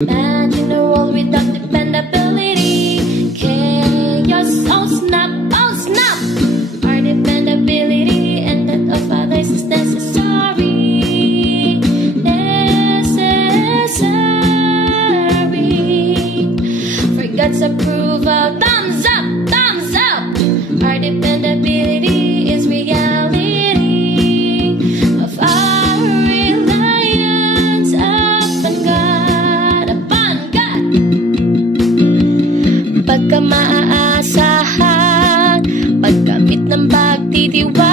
Imagine a world without dependability. Chaos, oh snap, oh snap. Our dependability and that of others is necessary. Necessary. For God's approval, thumbs up, thumbs up. Our dependability is reality of our reliance upon God. Pagka maaasahan, pagkamit ng pagtitiwala.